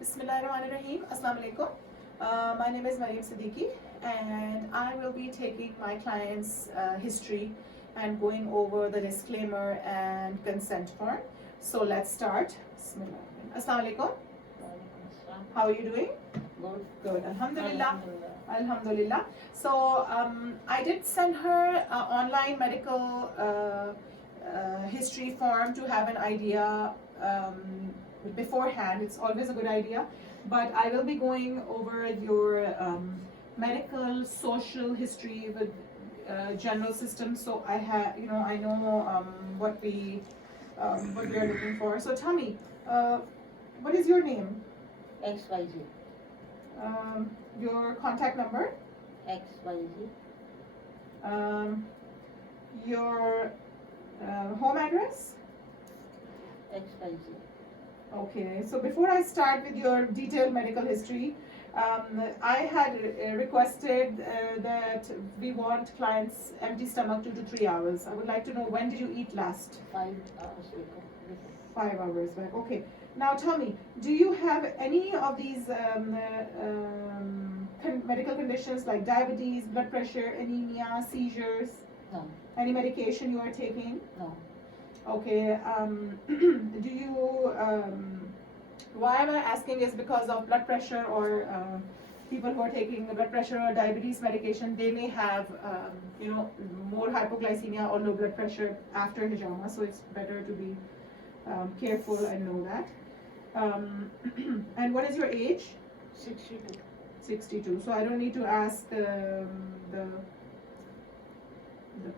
Bismillahirrahmanirrahim. Assalamu alaikum. My name is Mariam Siddiqui, and I will be taking my client's history and going over the disclaimer and consent form. So let's start. Bismillahirrahmanirrahim. Assalamu alaikum. How are you doing? Good. Good. Alhamdulillah. Alhamdulillah. Alhamdulillah. So I did send her an online medical history form to have an idea beforehand. It's always a good idea. But I will be going over your medical, social history with general system. So I have, I know what we are looking for. So tell me, what is your name? XYZ. Your contact number, XYZ. your home address. XYZ. Okay, so before I start with your detailed medical history, I had requested that we want clients empty stomach 2 to 3 hours. I would like to know, when did you eat last? 5 hours before. 5 hours back. Okay. Now tell me, do you have any of these medical conditions like diabetes, blood pressure, anemia, seizures? No. Any medication you are taking? No. Okay. Do you? Why am I asking is because of blood pressure or people who are taking blood pressure or diabetes medication, they may have more hypoglycemia or low blood pressure after hijama. So it's better to be careful and know that. And what is your age? 62. 62. So I don't need to ask the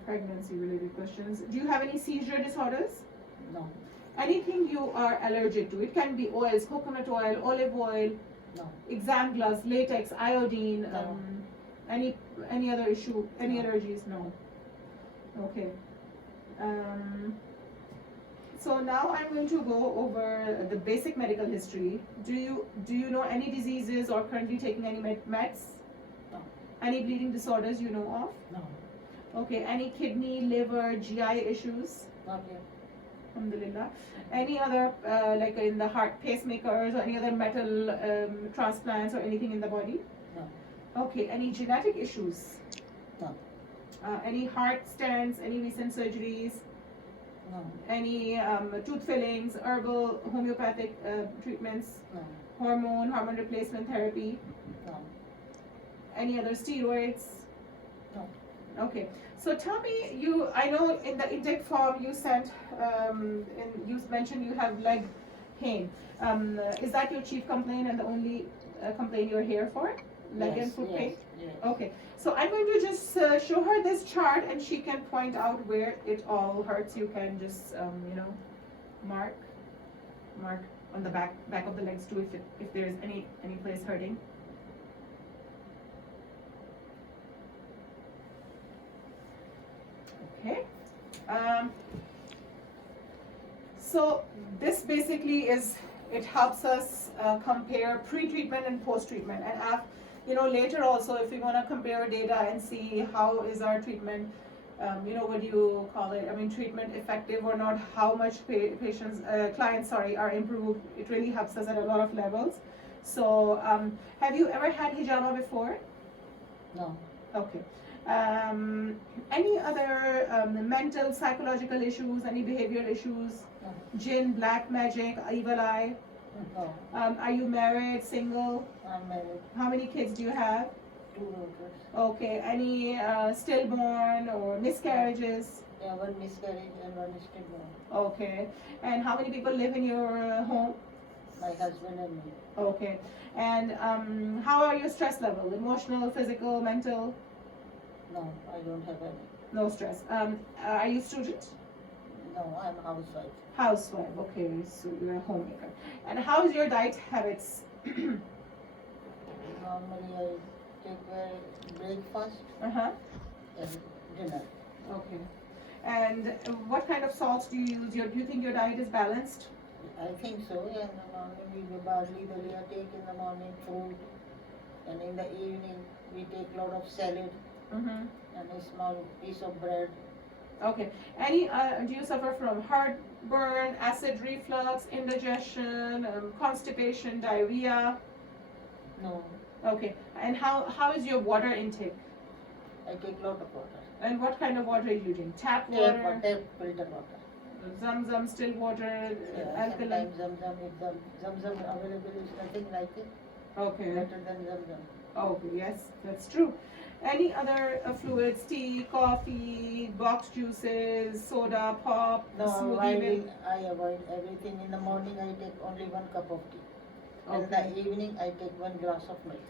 pregnancy related questions. Do you have any seizure disorders? No. Anything you are allergic to? It can be oils, coconut oil, olive oil, No. exam gloves, latex, iodine, No. any other issue, any No. allergies? No. Okay. So now I'm going to go over the basic medical history. Do you know any diseases or currently taking any meds? No. Any bleeding disorders you know of? No. Okay. Any kidney, liver, GI issues? Not yet. Alhamdulillah. Any other like in the heart pacemakers or any other metal transplants or anything in the body? No. Okay. Any genetic issues? No. Any heart stents? Any recent surgeries? No. Any tooth fillings, herbal, homeopathic treatments, No. hormone replacement therapy, No. any other steroids? No. Okay. So tell me, I know in the intake form you sent, you mentioned you have leg pain. Is that your chief complaint and the only complaint you're here for? Leg and foot pain? Yes. Okay, so I'm going to just show her this chart and she can point out where it all hurts. You can just, mark on the back of the legs too if there's any place hurting. Okay. So this basically it helps us compare pre-treatment and post-treatment, and later also if we want to compare data and see how is our treatment, what do you call it? I mean, treatment effective or not? How much clients are improved? It really helps us at a lot of levels. So, have you ever had hijama before? No. Okay. Any other mental, psychological issues? Any behavioral issues? No. Jinn, black magic, evil eye? No. Are you married, single? I'm married. How many kids do you have? 2 daughters. Okay. Any stillborn or miscarriages? Yeah, 1 miscarriage and 1 stillborn. Okay. And how many people live in your home? My husband and me. Okay. And how are your stress level? Emotional, physical, mental? No, I don't have any. No stress. Are you a student? No, I'm housewife. Housewife. Okay. So you're a homemaker. And how's your diet habits? Normally I take breakfast Uh-huh. and dinner. Okay. And what kind of salts do you use? Do you think your diet is balanced? I think so. Yeah, in the morning we barley dalia take in the morning, fruit, and in the evening we take a lot of salad Mm-hmm. and a small piece of bread. Okay. Any? Do you suffer from heartburn, acid reflux, indigestion, constipation, diarrhea? No, Okay. And how is your water intake? I take lot of water. And what kind of water are you using? Tap Tap, water, filter water. Zam, still water, Yeah, alkaline. sometimes Zamzam, if the Zamzam available is nothing like it, Okay. better than Zamzam. Okay. Yes, that's true. Any other fluids? Tea, coffee, boxed juices, soda, pop, No, smoothie milk. I avoid everything. In the morning I take only 1 cup of tea. In Okay. the evening I take 1 glass of milk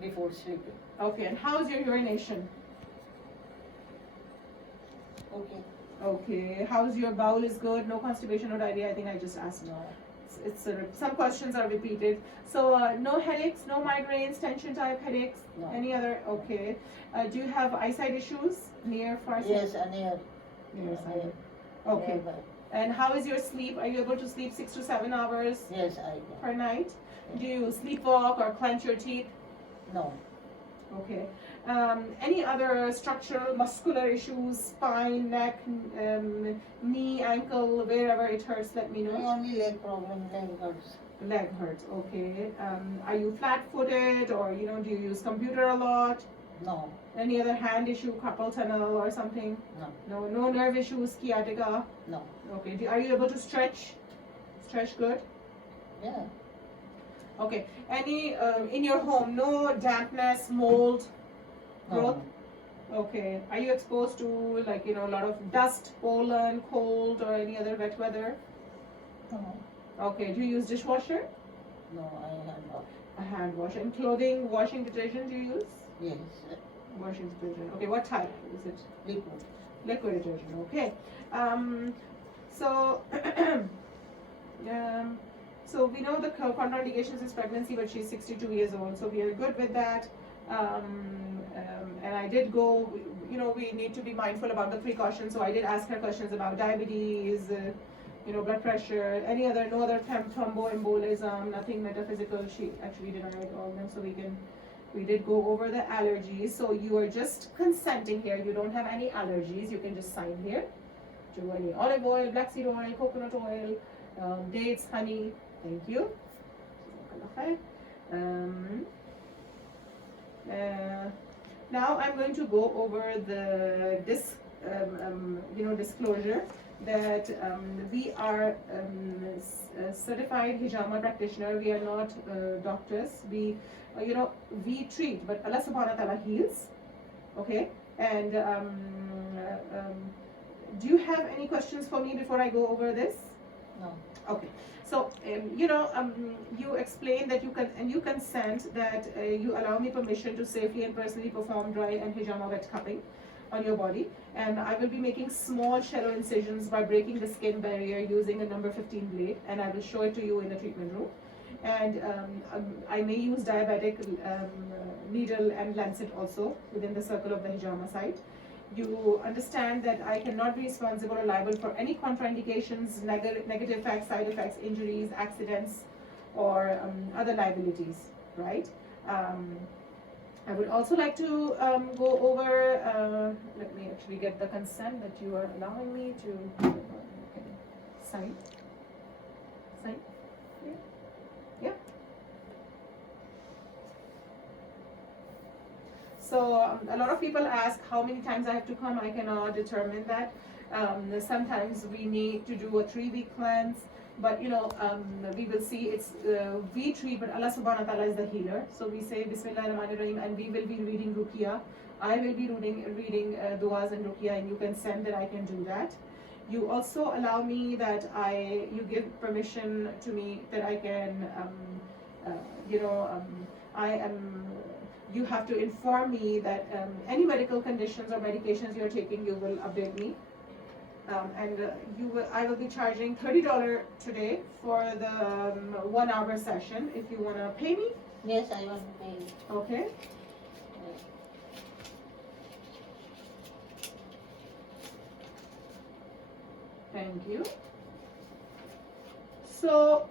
before sleeping. Okay. And how's your urination? Okay. Okay. How's your bowel? Is good? No constipation or diarrhea? I think I just asked. No, It's some questions are repeated. So no headaches, no migraines, tension type headaches. no. Any other? Okay. Do you have eyesight issues? Near, far sight? Yes, near. Near sight. Near. Okay. Nearby. And how is your sleep? Are you able to sleep 6 to 7 hours Yes, I per can. night? Do you sleepwalk or clench your teeth? No. Okay. Any other structural, muscular issues, spine, neck, knee, ankle, wherever it hurts, let me My know. only leg problem, leg hurts. Leg hurts, okay. Are you flat-footed or, do you use computer a lot? No, Any other hand issue, carpal tunnel or something? no, No nerve issues, sciatica? no. Okay. Are you able to stretch? Stretch good? Yeah. Okay. Any, in your home, no dampness, mold, growth? No. Okay. Are you exposed to a lot of dust, pollen, cold, or any other wet weather? No. Okay. Do you use dishwasher? No, I have not. A hand wash. And clothing, washing detergent do you use? Yes. Washing detergent. Okay. What type is it? Liquid. Liquid detergent. Okay. So, so we know the contraindications is pregnancy, but she's 62 years old, so we are good with that. And I did go, we need to be mindful about the precautions, so I did ask her questions about diabetes, blood pressure, no other thromboembolism, nothing metaphysical. She actually denied all of them, so we did go over the allergies. So you are just consenting here, you don't have any allergies, you can just sign here to any olive oil, black seed oil, coconut oil, dates, honey. Thank you. Now I'm going to go over the disclosure that we are certified hijama practitioner. We are not doctors. We we treat, but Allah subhanahu wa ta'ala heals. Okay. And do you have any questions for me before I go over this? No. Okay. So, you explain that you consent that you allow me permission to safely and personally perform dry and hijama wet cupping on your body, and I will be making small shallow incisions by breaking the skin barrier using a number 15 blade, and I will show it to you in the treatment room. And I may use diabetic needle and lancet also within the circle of the hijama site. You understand that I cannot be responsible or liable for any contraindications, negative effects, side effects, injuries, accidents, or other liabilities, right? I would also like to go over, let me actually get the consent that you are allowing me to sign. Sign? Yeah. Yeah. So a lot of people ask how many times I have to come. I cannot determine that. Sometimes we need to do a 3-week cleanse, but we will see. It's we treat, but Allah subhanahu wa ta'ala is the healer. So we say Bismillah ar-Rahman ar-Rahim, and we will be reading Ruqya. I will be reading du'as and Ruqya, and you can send that I can do that. You also allow me that you give permission to me that I can, you have to inform me that any medical conditions or medications you're taking, you will update me. I will be charging $30 today for the 1 hour session. If you want to pay me. Yes, I want to pay you. Okay. Thank you. So,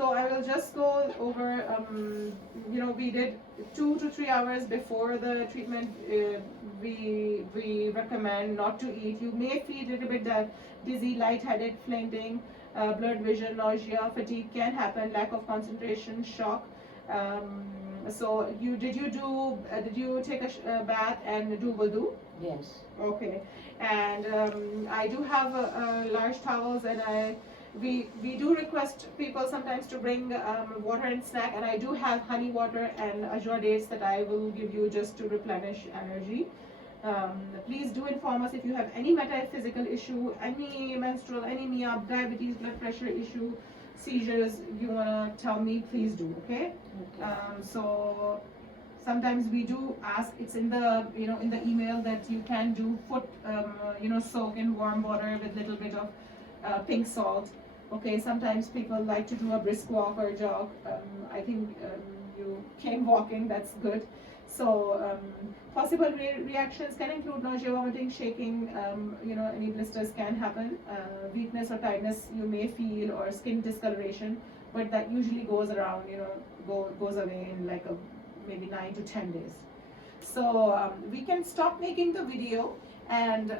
So I will just go over, we did 2 to 3 hours before the treatment. We recommend not to eat. You may feel a little bit dizzy, lightheaded, fainting, blurred vision, nausea, fatigue can happen, lack of concentration, shock. So did you take a bath and do wudu? Yes. Okay, and I do have large towels, and we do request people sometimes to bring water and snack, and I do have honey water and ajwa dates that I will give you just to replenish energy. Please do inform us if you have any metaphysical issue, any menstrual anemia, diabetes, blood pressure issue, seizures. You wanna tell me? Please do. Okay. So sometimes we do ask, it's in the in the email, that you can do foot soak in warm water with little bit of pink salt. Okay, sometimes people like to do a brisk walk or jog. I think you came walking, that's good. So possible reactions can include nausea, vomiting, shaking, any blisters can happen, weakness or tiredness you may feel, or skin discoloration, but that usually goes around, goes away in like maybe 9 to 10 days. So we can stop making the video, and